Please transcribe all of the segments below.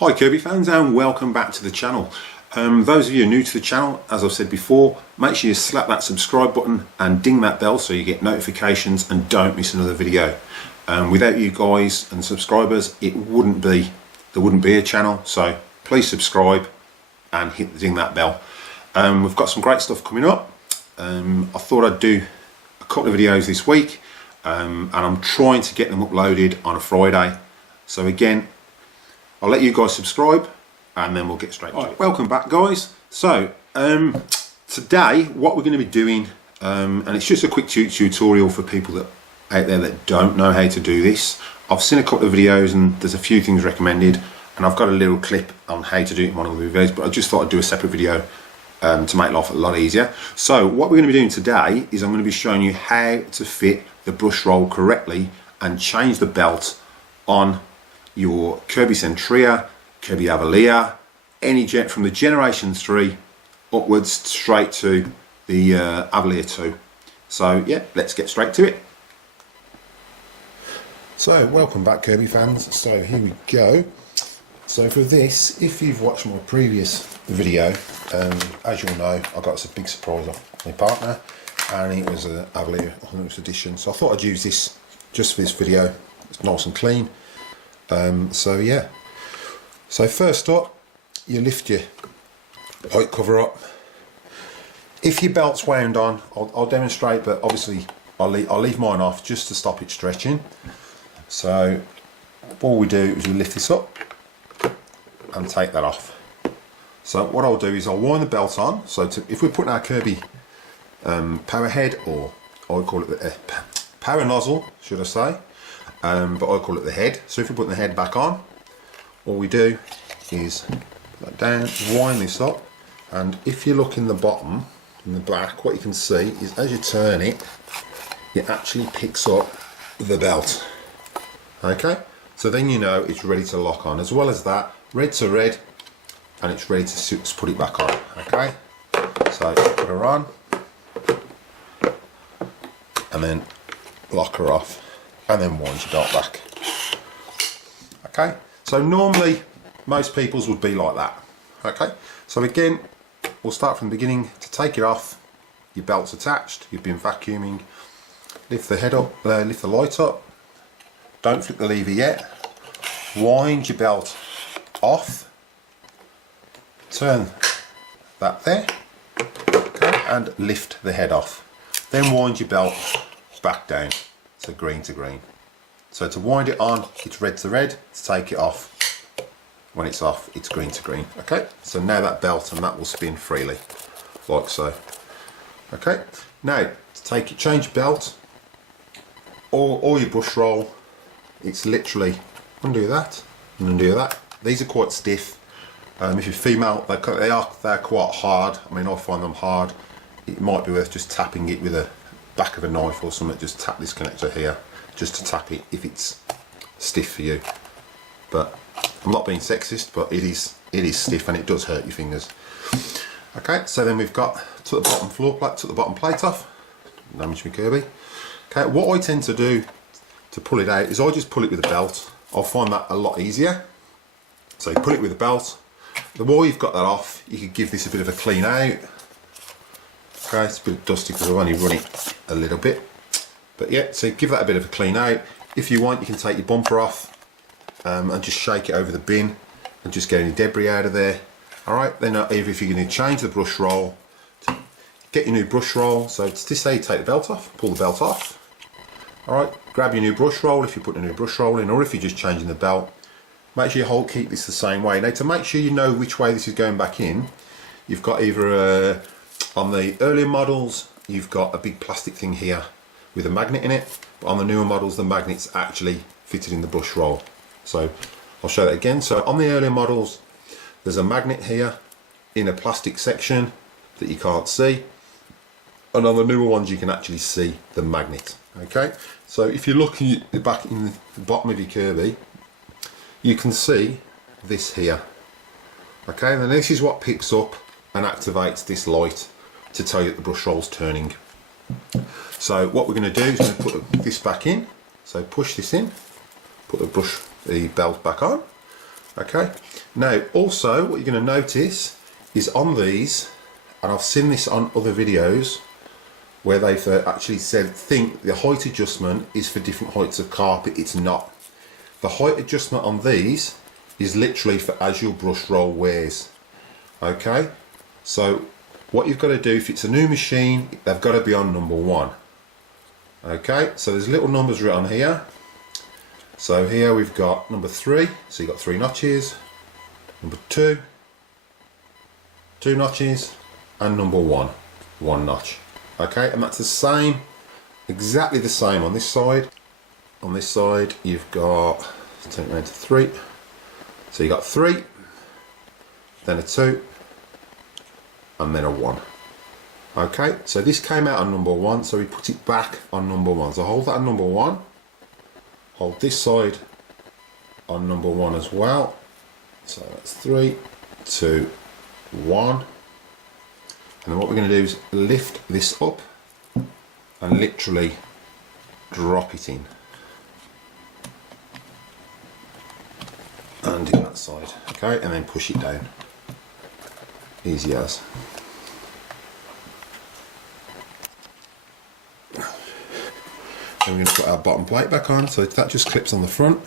Hi Kirby fans and welcome back to the channel. Those of you new to the channel, as I've said before, make sure you slap that subscribe button and ding that bell so you get notifications and don't miss another video. Without you guys and subscribers, there wouldn't be a channel, so please subscribe and ding that bell. We've got some great stuff coming up. I thought I'd do a couple of videos this week, and I'm trying to get them uploaded on a Friday. So again, I'll let you guys subscribe and then we'll get straight to it. Welcome back guys. So today what we're going to be doing, and it's just a quick tutorial for people that out there that don't know how to do this. I've seen a couple of videos and there's a few things recommended, and I've got a little clip on how to do it in one of the videos, but I just thought I'd do a separate video to make life a lot easier. So what we're going to be doing today is I'm going to be showing you how to fit the brush roll correctly and change the belt on your Kirby Centria, Kirby Avalir, any from the Generation 3 upwards straight to the Avalir 2. So yeah, let's get straight to it. So welcome back Kirby fans. So here we go. So for this, if you've watched my previous video, as you'll know, I got a big surprise off my partner, and it was an Avalir 100th edition. So I thought I'd use this just for this video. It's nice and clean. So yeah, so first up, you lift your light cover up. If your belt's wound on, I'll demonstrate, but obviously I'll leave mine off just to stop it stretching. So all we do is we lift this up and take that off. So what I'll do is I'll wind the belt on. So if we're putting our Kirby power head, or I call it the power nozzle, should I say, but I call it the head. So if we put the head back on, all we do is put that down, wind this up, and if you look in the bottom, in the back, what you can see is as you turn it, it actually picks up the belt. Okay, so then you know it's ready to lock on. As well as that, red to red, and it's ready to put it back on. Okay, so put her on, and then lock her off, and then wind your belt back. Okay, so normally most people's would be like that. Okay, so again, we'll start from the beginning. To take it off, your belt's attached, you've been vacuuming, lift the head up, lift the light up, don't flick the lever yet, wind your belt off, turn that there, okay, and lift the head off, then wind your belt back down, so green to green. So to wind it on, it's red to red. To take it off, when it's off, it's green to green. Okay, so now that belt and that will spin freely, like so. Okay, now to change your belt or your brush roll, it's literally undo that and undo that. These are quite stiff. If you're female, they're quite hard. I mean, I find them hard. It might be worth just tapping it with a back of a knife or something. Just tap this connector here, just to tap it if it's stiff for you. But I'm not being sexist, but it is stiff and it does hurt your fingers. Okay, so then we've got took the bottom floor plate, took the bottom plate off. Damage me Kirby. Okay, what I tend to do to pull it out is I just pull it with a belt. I'll find that a lot easier. So you pull it with a belt. The more you've got that off, you can give this a bit of a clean out. Okay, it's a bit dusty because I've only run it a little bit. But yeah, so give that a bit of a clean out. If you want, you can take your bumper off and just shake it over the bin and just get any debris out of there. Alright, then if you're going to change the brush roll, get your new brush roll. So it's this how you take the belt off, pull the belt off. Alright, grab your new brush roll if you put a new brush roll in, or if you're just changing the belt. Make sure you keep this the same way. Now to make sure you know which way this is going back in, you've got either on the earlier models, you've got a big plastic thing here with a magnet in it, but on the newer models the magnet's actually fitted in the brush roll. So I'll show that again. So on the earlier models there's a magnet here in a plastic section that you can't see, and on the newer ones you can actually see the magnet. Okay, so if you're looking back in the bottom of your Kirby, you can see this here. Okay, and then this is what picks up and activates this light to tell you that the brush roll's turning. So what we're going to do is going to put this back in. So push this in, put the belt back on, Okay, now also what you're going to notice is on these, and I've seen this on other videos where they've actually said think the height adjustment is for different heights of carpet. It's not. The height adjustment on these is literally for as your brush roll wears. Okay, so what you've got to do, if it's a new machine, they've got to be on number 1. Okay, so there's little numbers written here. So here we've got number 3, so you've got 3 notches, number 2, 2 notches, and number 1, 1 notch. Okay, and that's the same, exactly the same on this side. On this side you've got, let's take it round to 3, so you've got 3, then a 2, and then a 1. Okay, so this came out on number 1, so we put it back on number 1. So hold that on number 1, hold this side on number 1 as well. So that's 3, 2, 1. And then what we're going to do is lift this up and literally drop it in. And do that side, okay, and then push it down. Easy as. Then we're going to put our bottom plate back on, so that just clips on the front,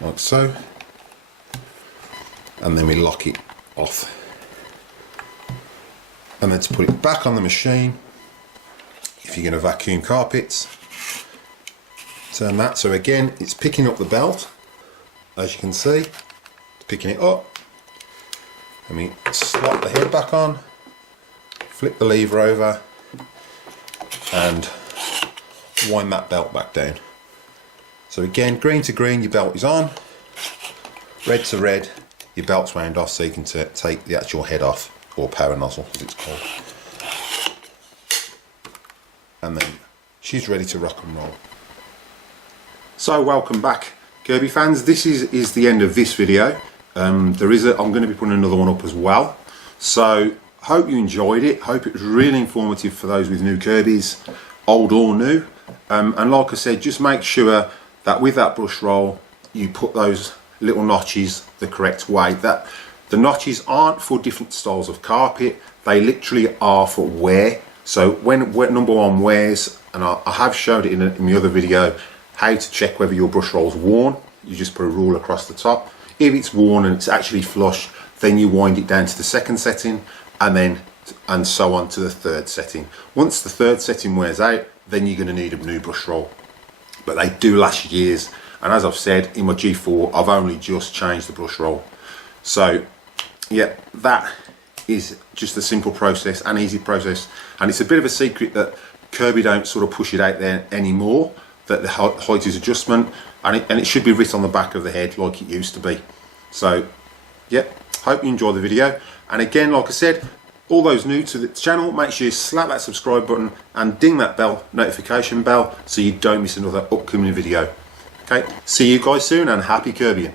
like so, and then we lock it off. And then to put it back on the machine, if you're going to vacuum carpets, turn that, so again it's picking up the belt, as you can see, it's picking it up, and we slot the head back on, flip the lever over, and wind that belt back down. So again, green to green, your belt is on, red to red, your belt's wound off, so you can take the actual head off, or power nozzle as it's called. And then she's ready to rock and roll. So welcome back, Kirby fans. This is the end of this video. I'm going to be putting another one up as well. So hope you enjoyed it. Hope it was really informative for those with new Kirbys, old or new. And like I said, just make sure that with that brush roll you put those little notches the correct way. That the notches aren't for different styles of carpet, they literally are for wear. So when number 1 wears, and I have showed it in my other video how to check whether your brush roll's worn, you just put a rule across the top. If it's worn and it's actually flush, then you wind it down to the 2nd setting, and so on to the 3rd setting. Once the 3rd setting wears out, then you're going to need a new brush roll. But they do last years, and as I've said, in my G4 I've only just changed the brush roll. So yeah, that is just a simple process, an easy process, and it's a bit of a secret that Kirby don't sort of push it out there anymore, that the height is adjustment, and it should be written on the back of the head like it used to be. So yeah, hope you enjoy the video, and again, like I said, all those new to the channel, make sure you slap that subscribe button and ding that notification bell so you don't miss another upcoming video. Okay, see you guys soon, and happy Kirbying.